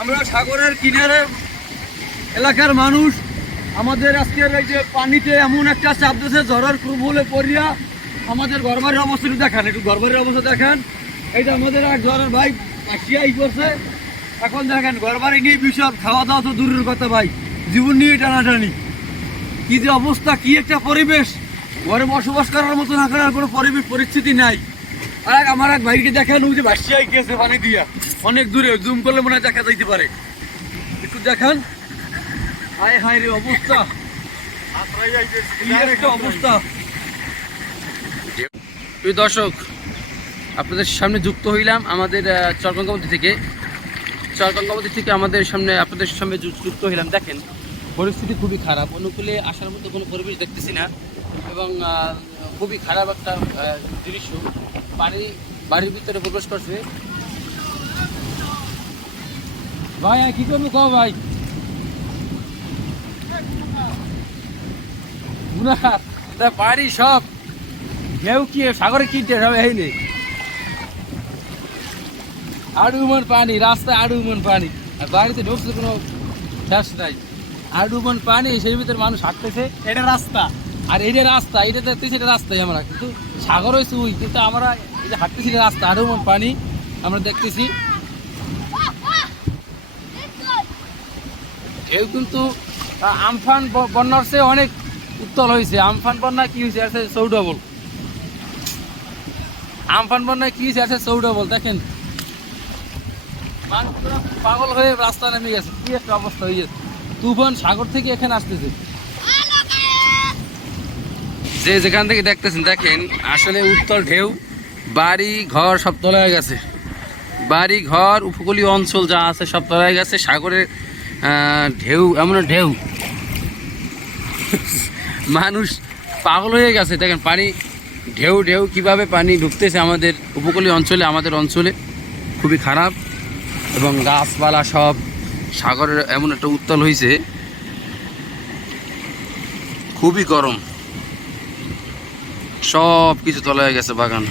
আমরা সাগরের কিনারে এলাকার মানুষ। আমাদের আজকের এই যে পানিতে এমন একটা চাপ দিয়েছে, ঝড়ের প্রবলে পড়িয়া আমাদের ঘরবাড়ির অবস্থা দেখান, একটু ঘরবাড়ির অবস্থা দেখান। এইটা আমাদের এক ঝড়ের ভাই আসিয়াই করছে। এখন দেখেন, ঘরবাড়ি নিয়ে বিষয় খাওয়া দাওয়া তো দূরের কথা ভাই, জীবন নিয়ে টানাটানি। কি যে অবস্থা, কি একটা পরিবেশ। ঘরে বসবাস করার মতো না করার কোনো পরিবেশ, পরিস্থিতি নাই। আর এক আমার এক ভাইকে দেখেন যে ভাসিয়াই গেছে পানি দিয়া। অনেক দূরে জুম করলে মনে হয় দেখা যাইতে পারে। একটু দেখান। হায় হায় রে অবস্থা। একটা অবস্থা। প্রিয় দর্শক আপনাদের সামনে যুক্ত হইলাম আমাদের চরগঙ্গাবতী থেকে। চরগঙ্গাবতী থেকে আমাদের সামনে আপনাদের সামনে যুক্ত হইলাম। দেখেন পরিস্থিতি খুবই খারাপ। অনুকূলে আসার মতো কোনো পরিবেশ দেখতেছি না। এবং খুবই খারাপ একটা দৃশ্য। পানি বাড়ির ভিতরে প্রবেশ করছে। ভাই কি করব কও ভাই? বাড়ি সব। ঢেউ কি, সাগরে কি সব এই নেই আড়ুমন পানি, রাস্তায় আড়ুমন পানি। আর বাড়িতে ঢুকছে কোনো শেষ নাই। আড়ুমন পানি, সেই ভিতরে মানুষ হাঁটতেছে, এটা রাস্তা। আর যে রাস্তা এটা দেখতেছি এটা রাস্তাই আমরা, কিন্তু সাগর হয়েছে ওই, কিন্তু আমরা এই যে হাঁটতেছি এটা রাস্তা আড়ুমন পানি আমরা দেখতেছি। ঢেউ কিন্তু আমফান বন্যার চেয়ে অনেক উত্তল হয়েছে আমফান বন্যা কি হয়েছে আছে চৌডবল আমফান বন্যায় কি হয়েছে আছে চৌডবল দেখেন। পাগল হয়ে রাস্তা নেমে গেছে, কি একটা অবস্থা হয়ে গেছে তুফান সাগর থেকে এখানে আসতেছে। যে যেখান থেকে দেখতেছেন, দেখেন, আসলে উত্তর ঢেউ, বাড়ি, ঘর সব তলায় গেছে। বাড়ি, ঘর, উপকূলীয় অঞ্চল যা আছে সব তলায় গেছে। সাগরের ঢেউ, এমন ঢেউ। মানুষ পাগল হয়ে গেছে। দেখেন, পানি, ঢেউ ঢেউ, কীভাবে পানি ঢুকতেছে আমাদের উপকূলীয় অঞ্চলে, আমাদের অঞ্চলে, খুবই খারাপ। এবং গাছপালা সব সাগরের এমন একটা উত্তাল হয়েছে খুবই গরম। সব কিছু তলায় গেছে বাগান।